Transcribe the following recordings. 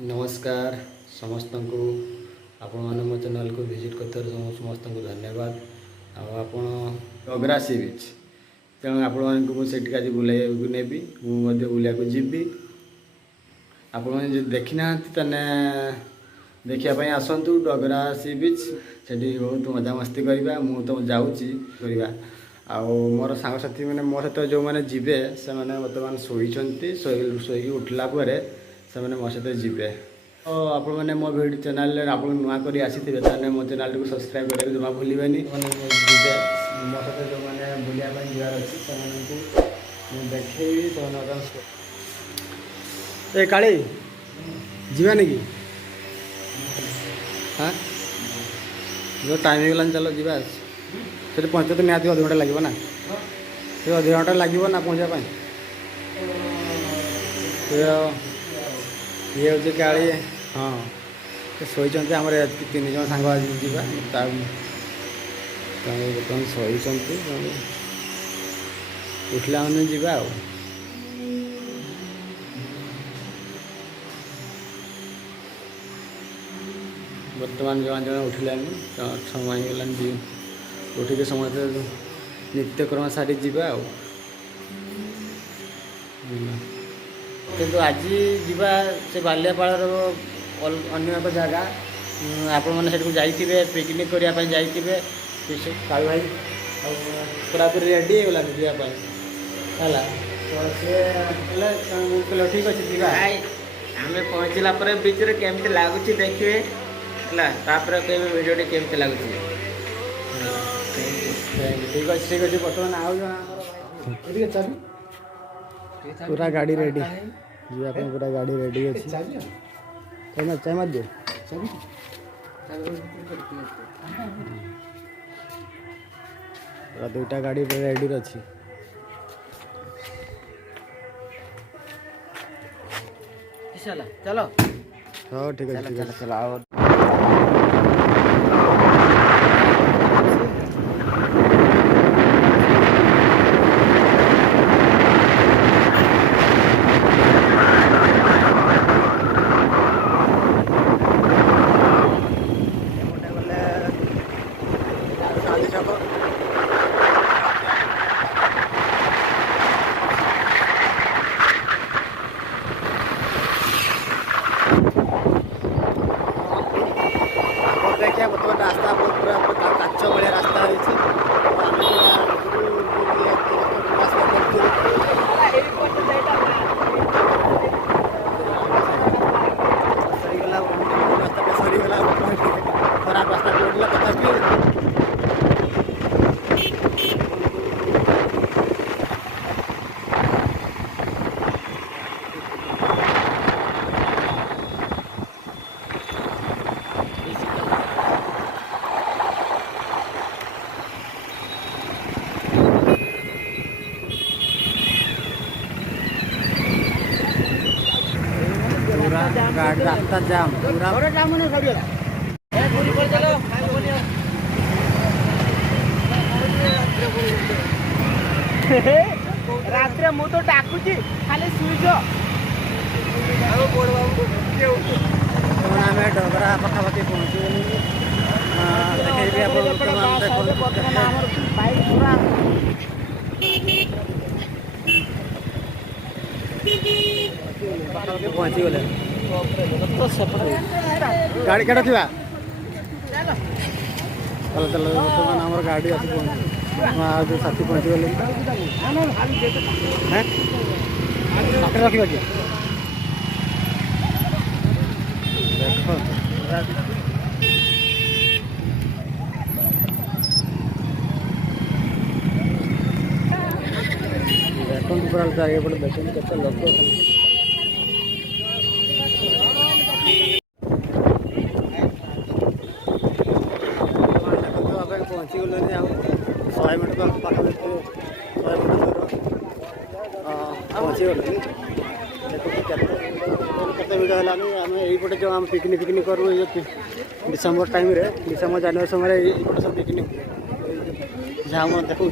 नमस्कार समस्त को आपण मैंने मो चैनल को विजिट कर समस्त को धन्यवाद। आपण डगरा सी बीच तेणु आपण मुझे आज बुलाई नेबी मुझे बुलिया को जीवी। आपण देखी ना देखापी आसतु डगरा सी बीच से बहुत मजामस्ती करवा मु तो जाऊँगी मोर सांगसाथी मैंने मो सहित जो मैंने जीवे से बर्तमान शोई उठला से मो सहित जीवे। तो आपण मैंने मो वीडियो चैनल आप नुआ कर आसी मो चैनल को सब्सक्राइब करेंगे जमा भूलें मैंने जीवे मो सहित जो मैंने बुलाया जीवार अच्छी से देखी ए काली जीवानी कि हाँ जो टाइम होगा चलो जीवा से पहुँचे तो निहती अध घंटा लगे ना से अध घंटा लगे ना पहुँचापी ये हूँ काली हाँ शोचते आम 3 जन सांग आज जावा बर्तमान शोचते उठला मैंने जावा बर्तमान जन जन उठलानी समय गलानी उठिक समस्त नित्यक्रम सारी जावा किंतु आज जीवा से बाल्यापाड़ अन्य एक जगह आपण मैंने से जाइए पिकनिक करने जाइए कालू भाई पूरा पूरी रेडी हो गलानी जावाई है तो सी ठीक अच्छे जीवा आम पहुँचला बीच रे केमती लगुच देखिए है वीडियो केमती लगुच ठीक अच्छे ठीक अच्छे बर्तमान आउ पूरा गाड़ी रेडी जी पूरा गाड़ी रेडी अच्छी चाय मत दे पूरा 2टा गाड़ी रेडी अच्छी चलो हाँ ठीक है चलो चलो आओ देखिए बर्तमान रास्ता बहुत पूरा काच भाया रास्ता सरीगला खराब रास्ता पड़ा तथा गाड़ी रास्ता जाम पूरा जाम होने गाड़ी रात्रे मु तो डाकुची खाली सुईज आम डगरा पाखापाखि पहुँचू पहुँची गले गाड़ी कटा थी चलो चलो बर्तमान आम गाड़ी अच्छी जो साथी पहुँची गले पाखे रखा कि देखो पूरा चारिपटे देखते केते लोक पहुँची गले 100 मिनट तो पाखापाखि 100 मिनट पहुँची गले देखो भिड़ है आम यहीपटे जो आम पिकनिक फिकनिक करूँ डिसेम्बर टाइम डिसेम्बर जनवरी समय ये सब पिकनिक जहाँ देखा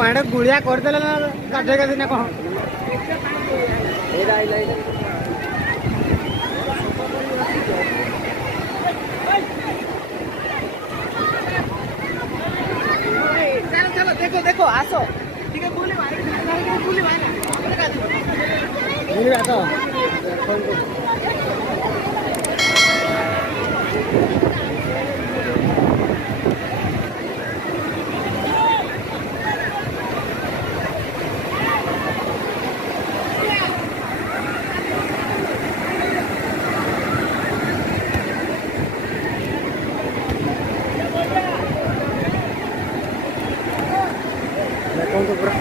पानी गुड़िया करदे ना गाधे गाधे ना कह चलो देखो देखो आसो ठीक है बोले देखो पूरा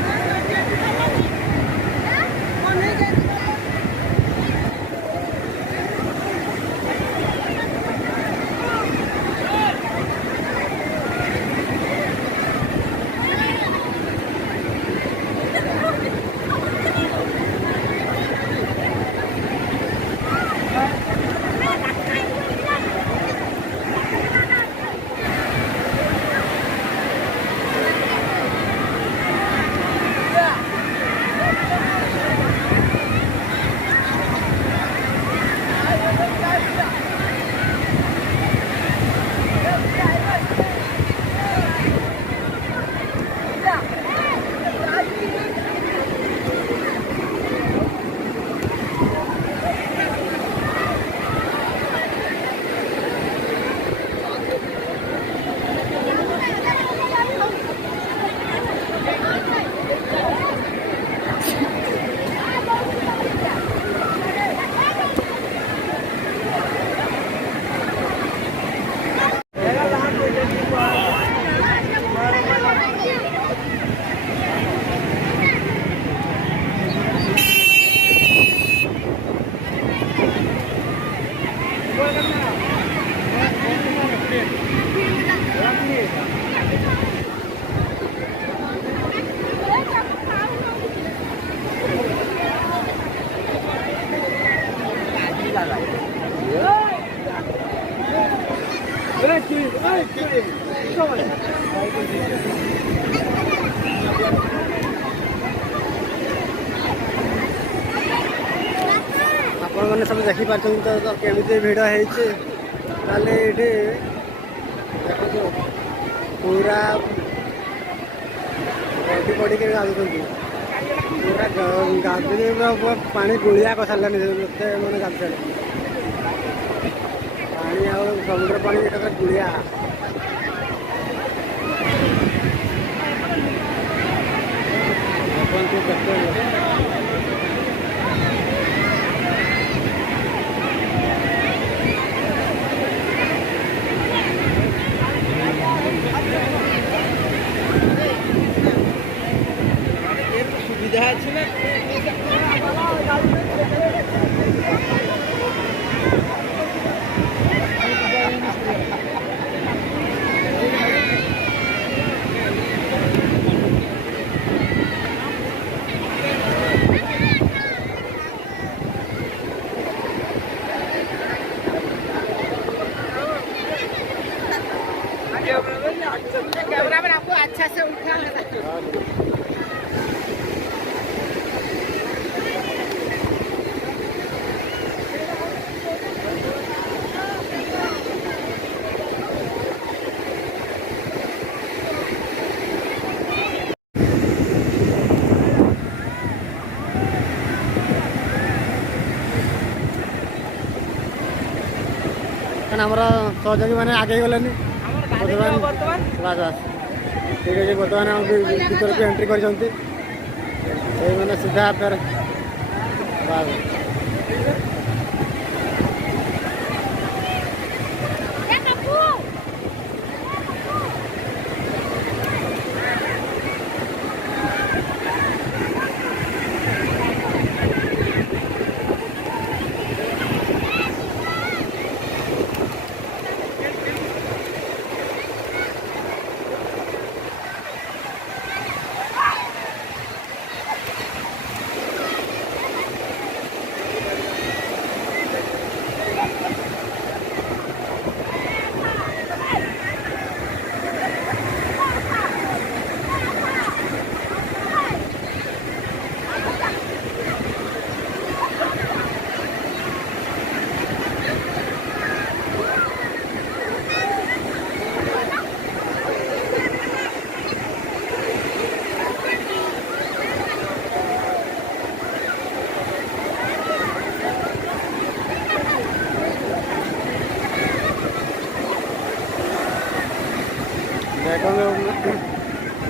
आपण मैंने सब देखी पार्टी तो केमी भिड़ होले ये पूरा बड़ी बड़ी के गाधुंट पूरा गाधे पानी गुड़िया कर सारे मैंने गाधे पानी आ समुद्र पानी एक गुड़िया सुविधा अच्छी ना कैमरा में आपको अच्छा से उठा आमर सहयोगी मैंने आगे गले बस बस ठीक है बर्तमान भर को एंट्री कर सीधा फिर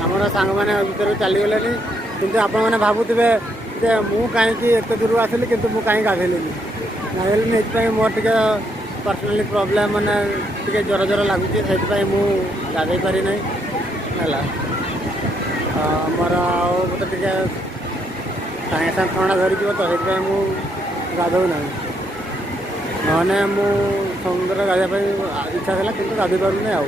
ଆମର ସାଙ୍ଗମାନେ ଭିତରୁ ଚାଲିଗଲେଣି, କିନ୍ତୁ ଆପଣମାନେ ଭାବୁଥିବେ ଯେ ମୁଁ କାହିଁକି ଏତେ ଦୂରରୁ ଆସିଲି କିନ୍ତୁ ମୁଁ କାହିଁକି ଗାଧେଇଲିନି। ଗାଧେଇଲିନି ଏଥିପାଇଁ ମୋର ଟିକେ ପର୍ସନାଲି ପ୍ରୋବ୍ଲେମ୍, ମାନେ ଟିକେ ଜ୍ୱର ଜ୍ୱର ଲାଗୁଛି, ସେଥିପାଇଁ ମୁଁ ଗାଧେଇ ପାରିନାହିଁ ହେଲା। ମୋର ଆଉ ମୋତେ ଟିକେ ସାଙ୍ଗେ ସାଙ୍ଗେ ଥଣ୍ଡା ଧରିଯିବ ତ, ସେଥିପାଇଁ ମୁଁ ଗାଧଉ ନାହିଁ। ନହେଲେ ମୁଁ ସମୁଦ୍ରରେ ଗାଧୋଇବା ପାଇଁ ଇଚ୍ଛା ଥିଲା କିନ୍ତୁ ଗାଧୋଇ ପାରୁନି ଆଉ।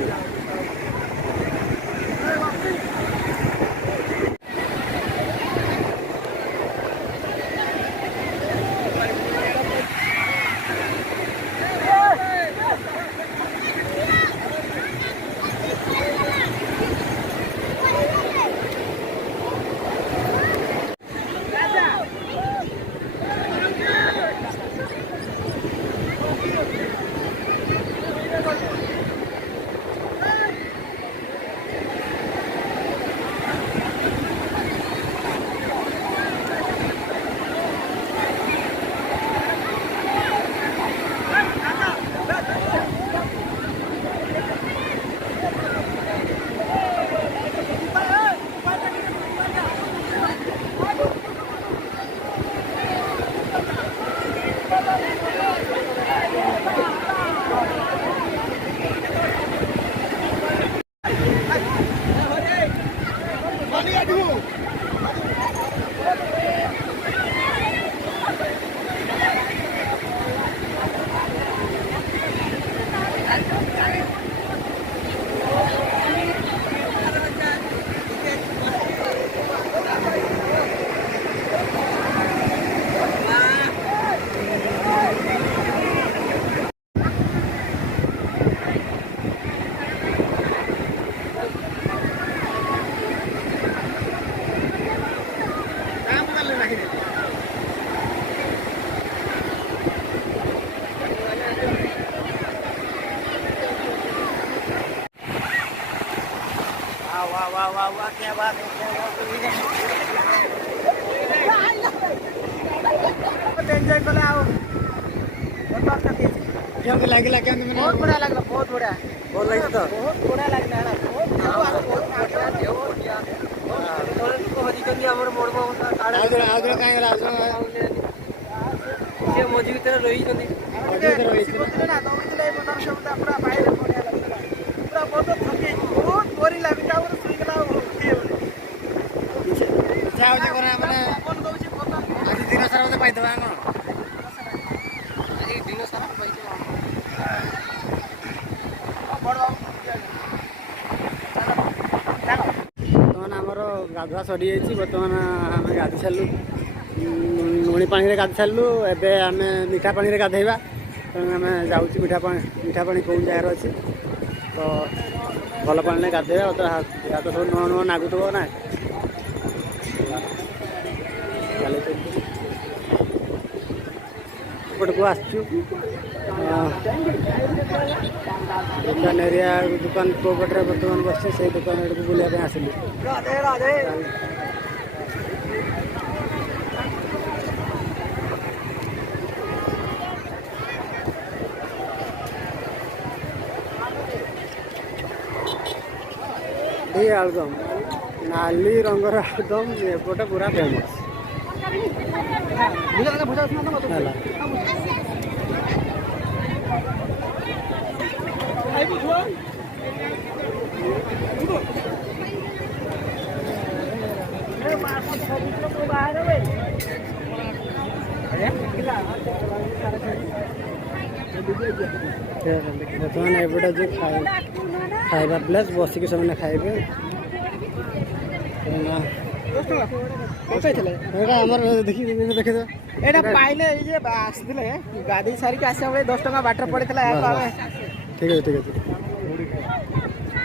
क्या बात है, एंजॉय कले आओ केमती लागला, केमती मैंने बहुत बढ़िया लागला, बहुत बढ़िया तो बहुत बढ़िया लागला है ना। मजी भीतर रही बहुत बोरी लागला इच्छा होची कोना माने आज दिन सारा मते पाइदबा न आज दिन सारा पाइदबा बर्तमान आमर गाधुआ सरी जाइए। बर्तमान आम गाधि सारू लुणी पानी रे गाधि सारू एबे आमे मीठा पानी रे गाधेबा तेणु आम जाऊँ मीठा पानी कौन जगार अच्छी तो भल पानी गाधेबा तो हाथ सब नुआ नुआ नागुथब ना को आसचु दुकान एरिया दुकान कोपटे बर्तमान बस से दुकान को बुलाया आसिलु। ये आलुदम नाली रंगर आलुदम एपटे पूरा फेमस बर्तमान एपटे जो खाइबा प्लेस बसिक से खाइबे देखी पाइले आसते गाधी सारिक आसा बेले 10 टका बाटर पड़े ठीक है ठीक है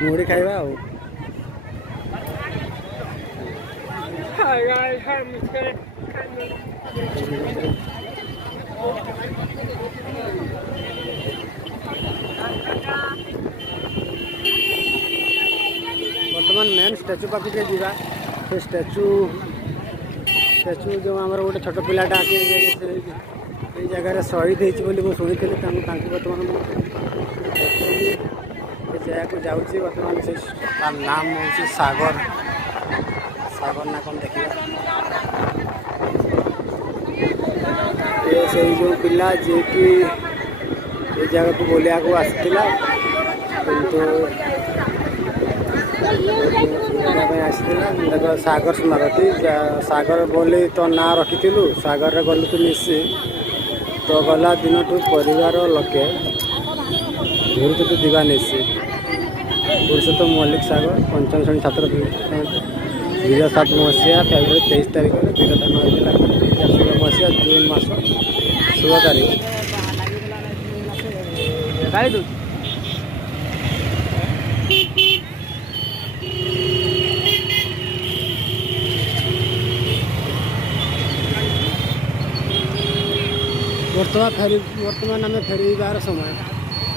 मुड़ी खाइबा बर्तमान मेन स्टैचू पाखु के जीवा से स्टैचू जो आमर गोटे छोट पिलाटा आके जगह शहीद होती मुझे शुणी बर्तमान जाकू जाऊँगी बर्तमान से तार नाम हूँ सागर सागर ना कौन देखिए ये से जो पिला जे कि ये जगह को बोलिया को आसला किंतु आसला देखो सागर स्मारती सागर बोली तो ना रखी सागर गलु तो मिसी तो गला दिन ठू परिवार लोके घूर तो दिवा निसी पुरुषोत्तम मल्लिक सागर पंचम श्रेणी छात्र 2007 मसीहा फेब्रुआरी 23 तारीख में विरदान होता 2016 मसीहा जून मास 16 तारीख बर्तमान आम फेर समय